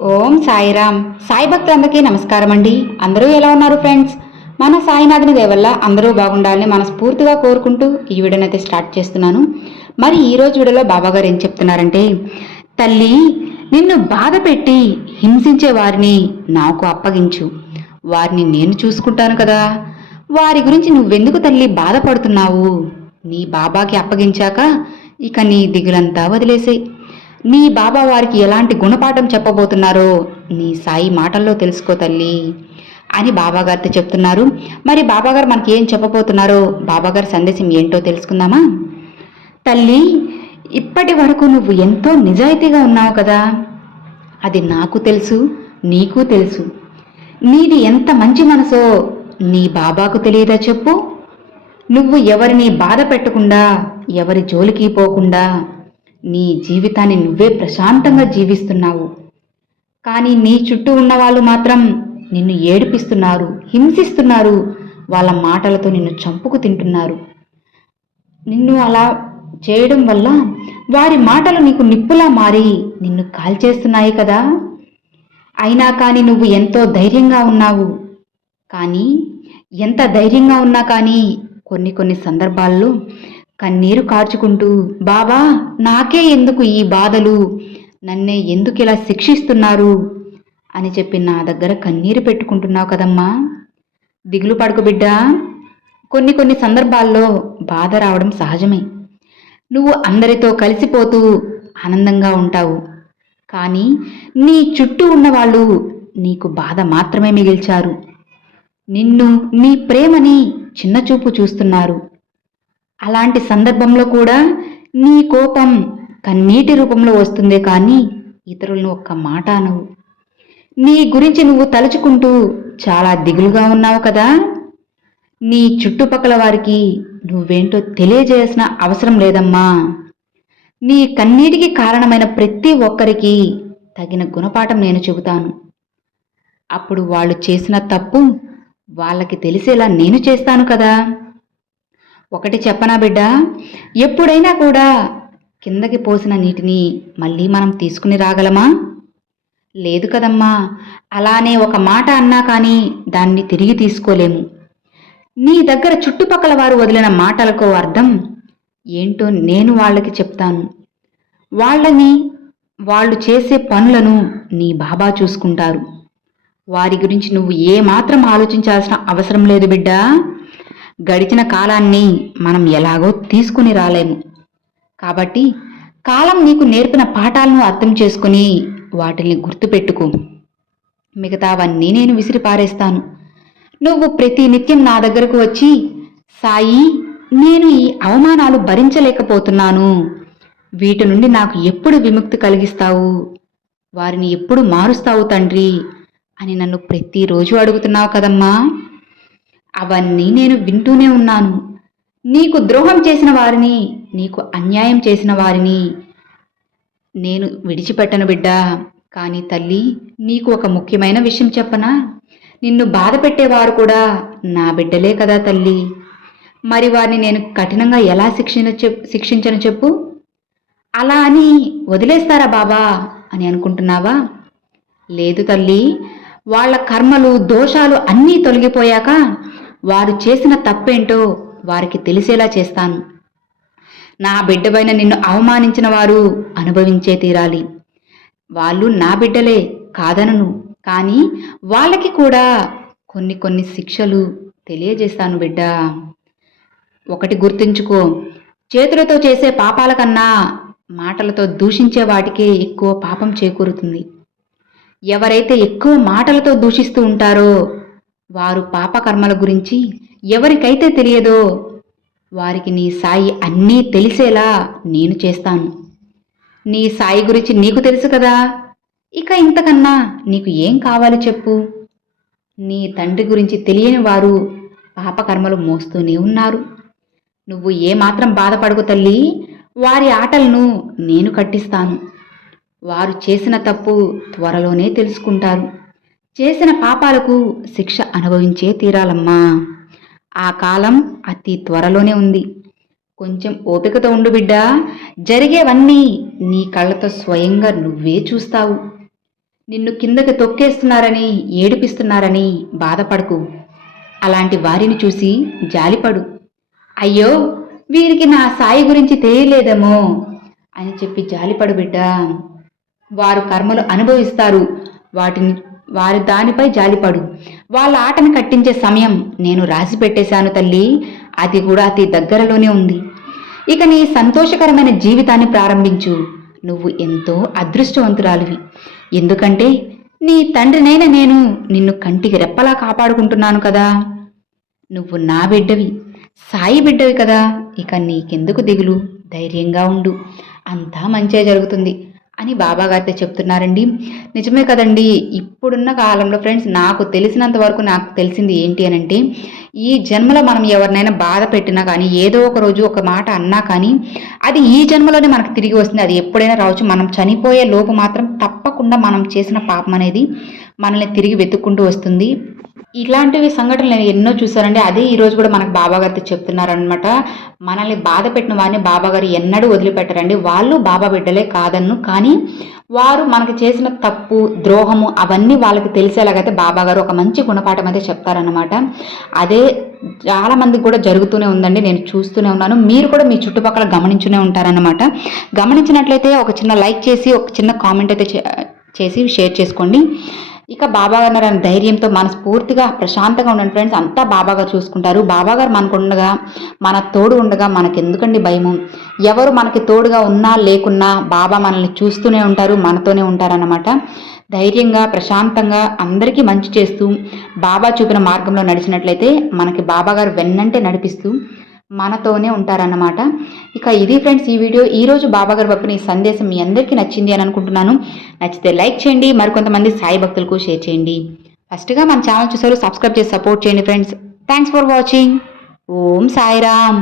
ఓం సాయిరామ్. సాయి భక్తులందరికీ నమస్కారం అండి అందరూ ఎలా ఉన్నారు ఫ్రెండ్స్? మన సాయినాథుని దేవల్ల అందరూ బాగుండాలని మనస్ఫూర్తిగా కోరుకుంటూ ఈ వీడియోనైతే స్టార్ట్ చేస్తున్నాను. మరి ఈ రోజు వీడియోలో బాబాగారు ఏం చెప్తున్నారంటే తల్లి నిన్ను బాధ పెట్టి హింసించే వారిని నాకు అప్పగించు. వారిని నేను చూసుకుంటాను కదా. వారి గురించి నువ్వెందుకు తల్లి బాధపడుతున్నావు? నీ బాబాకి అప్పగించాక ఇక నీ దిగులంతా వదిలేసేయ్. నీ బాబా వారికి ఎలాంటి గుణపాఠం చెప్పబోతున్నారో నీ సాయి మాటల్లో తెలుసుకో తల్లి. అని బాబాగారితో చెప్తున్నారు. మరి బాబాగారు మనకి ఏం చెప్పబోతున్నారో బాబాగారి సందేశం ఏంటో తెలుసుకుందామా? తల్లి ఇప్పటి వరకు నువ్వు ఎంతో నిజాయితీగా ఉన్నావు కదా. అది నాకు తెలుసు నీకు తెలుసు. నీది ఎంత మంచి మనసో నీ బాబాకు తెలియదా చెప్పు. నువ్వు ఎవరిని బాధ పెట్టకుండా ఎవరి జోలికి పోకుండా నీ జీవితాన్ని నువ్వే ప్రశాంతంగా జీవిస్తున్నావు. కానీ నీ చుట్టూ ఉన్న వాళ్ళు మాత్రం నిన్ను ఏడిపిస్తున్నారు హింసిస్తున్నారు. వాళ్ళ మాటలతో నిన్ను చంపుకు తింటున్నారు. నిన్ను అలా చేయడం వల్ల వారి మాటలు నీకు నిప్పులా మారి నిన్ను కాల్చేస్తున్నాయి కదా. అయినా కానీ నువ్వు ఎంతో ధైర్యంగా ఉన్నావు. కానీ ఎంత ధైర్యంగా ఉన్నా కానీ కొన్ని కొన్ని సందర్భాల్లో కన్నీరు కార్చుకుంటూ బాబా నాకే ఎందుకు ఈ బాధలు? నన్నే ఎందుకు ఇలా శిక్షిస్తున్నారు? అని చెప్పి నా దగ్గర కన్నీరు పెట్టుకుంటున్నావు కదమ్మా. దిగులు పడుకు బిడ్డా. కొన్ని కొన్ని సందర్భాల్లో బాధ రావడం సహజమే. నువ్వు అందరితో కలిసిపోతూ ఆనందంగా ఉంటావు. కానీ నీ చుట్టూ ఉన్నవాళ్ళు నీకు బాధ మాత్రమే మిగిల్చారు. నిన్ను నీ ప్రేమని చిన్నచూపు చూస్తున్నారు. అలాంటి సందర్భంలో కూడా నీ కోపం కన్నీటి రూపంలో వస్తుందే కానీ ఇతరులను ఒక్క మాట అనవు. నీ గురించి నువ్వు తలుచుకుంటూ చాలా దిగులుగా ఉన్నావు కదా? నీ చుట్టుపక్కల వారికి నువ్వేంటో తెలియజేయాల్సిన అవసరం లేదమ్మా. నీ కన్నీటికి కారణమైన ప్రతి ఒక్కరికి తగిన గుణపాఠం నేను చెబుతాను. అప్పుడు వాళ్ళు చేసిన తప్పు వాళ్ళకి తెలిసేలా నేను చేస్తాను కదా? ఒకటి చెప్పనా బిడ్డ? ఎప్పుడైనా కూడా కిందకి పోసిన నీటిని మళ్ళీ మనం తీసుకుని రాగలమా? లేదు కదమ్మా. అలానే ఒక మాట అన్నా కానీ దాన్ని తిరిగి తీసుకోలేము. నీ దగ్గర చుట్టుపక్కల వారు వదిలిన మాటలకు అర్థం ఏంటో నేను వాళ్ళకి చెప్తాను. వాళ్ళని వాళ్ళు చేసే పనులను నీ బాబా చూసుకుంటారు. వారి గురించి నువ్వు ఏమాత్రం ఆలోచించాల్సిన అవసరం లేదు బిడ్డా. గడిచిన కాలాన్ని మనం ఎలాగో తీసుకుని రాలేము. కాబట్టి కాలం నీకు నేర్పిన పాఠాలను అర్థం చేసుకుని వాటిని గుర్తుపెట్టుకో. మిగతావన్నీ నేను విసిరిపారేస్తాను నువ్వు ప్రతి నిత్యం నా దగ్గరకు వచ్చి సాయి నేను ఈ అవమానాలు భరించలేకపోతున్నాను. వీటి నుండి నాకు ఎప్పుడు విముక్తి కలిగిస్తావు? వారిని ఎప్పుడు మారుస్తావు తండ్రి? అని నన్ను ప్రతిరోజు అడుగుతున్నావు కదమ్మా. అవన్నీ నేను వింటూనే ఉన్నాను. నీకు ద్రోహం చేసిన వారిని నీకు అన్యాయం చేసిన వారిని నేను విడిచిపెట్టను బిడ్డా. కానీ తల్లి నీకు ఒక ముఖ్యమైన విషయం చెప్పనా? నిన్ను బాధ పెట్టేవారు కూడా నా బిడ్డలే కదా తల్లి. మరి వారిని నేను కఠినంగా ఎలా శిక్షణ చెప్ శిక్షించను చెప్పు? అలా అని వదిలేస్తారా బాబా అని అనుకుంటున్నావా? లేదు తల్లి వాళ్ళ కర్మలు దోషాలు అన్నీ తొలగిపోయాక వారు చేసిన తప్పేంటో వారికి తెలిసేలా చేస్తాను. నా బిడ్డపైన నిన్ను అవమానించిన వారు అనుభవించే తీరాలి. వాళ్ళు నా బిడ్డలే కాదనను కానీ వాళ్ళకి కూడా కొన్ని కొన్ని శిక్షలు తెలియజేస్తాను బిడ్డ. ఒకటి గుర్తుంచుకో చేతులతో చేసే పాపాల కన్నా మాటలతో దూషించే వాటికే ఎక్కువ పాపం చేకూరుతుంది. ఎవరైతే ఎక్కువ మాటలతో దూషిస్తూ ఉంటారో వారు పాపకర్మల గురించి ఎవరికైతే తెలియదో వారికి నీ సాయి అన్నీ తెలిసేలా నేను చేస్తాను. నీ సాయి గురించి నీకు తెలుసు కదా. ఇక ఇంతకన్నా నీకు ఏం కావాలి చెప్పు. నీ తండ్రి గురించి తెలియని వారు పాపకర్మలు మోస్తూనే ఉన్నారు. నువ్వు ఏమాత్రం బాధపడకు తల్లి. వారి ఆటలను నేను కట్టిస్తాను. వారు చేసిన తప్పు త్వరలోనే తెలుసుకుంటారు. చేసిన పాపాలకు శిక్ష అనుభవించే తీరాలమ్మా. ఆ కాలం అతి త్వరలోనే ఉంది. కొంచెం ఓపికతో ఉండు బిడ్డా. జరిగేవన్నీ నీ కళ్ళతో స్వయంగా నువ్వే చూస్తావు. నిన్ను కిందకి తొక్కేస్తున్నారని ఏడిపిస్తున్నారని బాధపడకు. అలాంటి వారిని చూసి జాలిపడు. అయ్యో వీరికి నా సాయి గురించి తెలియలేదేమో అని చెప్పి జాలిపడు బిడ్డ. వారు కర్మలు అనుభవిస్తారు. వాటిని వారి దానిపై జాలిపడు. వాళ్ళ ఆటను కట్టించే సమయం నేను రాసి పెట్టేశాను తల్లి. అది కూడా అతి దగ్గరలోనే ఉంది. ఇక నీ సంతోషకరమైన జీవితాన్ని ప్రారంభించు. నువ్వు ఎంతో అదృష్టవంతురాలివి. ఎందుకంటే నీ తండ్రినైన నేను నిన్ను కంటికి రెప్పలా కాపాడుకుంటున్నాను కదా. నువ్వు నా బిడ్డవి. సాయి బిడ్డవి కదా. ఇక నీకెందుకు దిగులు? ధైర్యంగా ఉండు. అంతా మంచే జరుగుతుంది. అని బాబాగారితో చెప్తున్నారండి. నిజమే కదండి ఇప్పుడున్న కాలంలో ఫ్రెండ్స్ నాకు తెలిసినంత వరకు నాకు తెలిసింది ఏంటి అని అంటే ఈ జన్మలో మనం ఎవరినైనా బాధ పెట్టినా కానీ ఏదో ఒక రోజు ఒక మాట అన్నా కానీ అది ఈ జన్మలోనే మనకు తిరిగి వస్తుంది. అది ఎప్పుడైనా రావచ్చు. మనం చనిపోయే లోపు మాత్రం తప్పకుండా మనం చేసిన పాపం అనేది మనల్ని తిరిగి వెతుక్కుంటూ వస్తుంది. ఇలాంటివి సంఘటనలు నేను ఎన్నో చూశానండి. అదే ఈరోజు కూడా మనకు బాబా గారితో చెప్తున్నారనమాట మనల్ని బాధ పెట్టిన వారిని బాబా గారు ఎన్నడూ వదిలిపెట్టరండి. వాళ్ళు బాబా బిడ్డలే కాదన్ను. కానీ వారు మనకు చేసిన తప్పు ద్రోహము అవన్నీ వాళ్ళకి తెలిసేలాగైతే బాబా గారు ఒక మంచి గుణపాఠం అయితే చెప్తారనమాట అదే చాలా మందికి కూడా జరుగుతూనే ఉందండి. నేను చూస్తూనే ఉన్నాను. మీరు కూడా మీ చుట్టుపక్కల గమనించునే ఉంటారనమాట గమనించినట్లయితే ఒక చిన్న లైక్ చేసి ఒక చిన్న కామెంట్ అయితే చేసి షేర్ చేసుకోండి. ఇక బాబా గారు అన్న ధైర్యంతో మనస్ఫూర్తిగా ప్రశాంతంగా ఉండండి ఫ్రెండ్స్ అంతా బాబా గారు చూసుకుంటారు. బాబా గారు మనకు ఉండగా మన తోడు ఉండగా మనకి ఎందుకండి భయము? ఎవరు మనకి తోడుగా ఉన్నా లేకున్నా బాబా మనల్ని చూస్తూనే ఉంటారు మనతోనే ఉంటారన్నమాట. ధైర్యంగా ప్రశాంతంగా అందరికీ మంచి చేస్తూ బాబా చూపిన మార్గంలో నడిచినట్లయితే మనకి బాబా గారు వెన్నంటే నడిపిస్తూ మనతోనే ఉంటారన్నమాట. ఇక ఇది ఫ్రెండ్స్ ఈ వీడియో. ఈ రోజు బాబా గారు పంపిన సందేశం మీ అందరికీ నచ్చింది అని అనుకుంటున్నాను. నచ్చితే లైక్ చేయండి మరికొంతమంది సాయి భక్తులకు షేర్ చేయండి. ఫస్ట్గా మన ఛానల్ చూసారు సబ్స్క్రైబ్ చేసి సపోర్ట్ చేయండి friends. Thanks for watching. Om Sairam.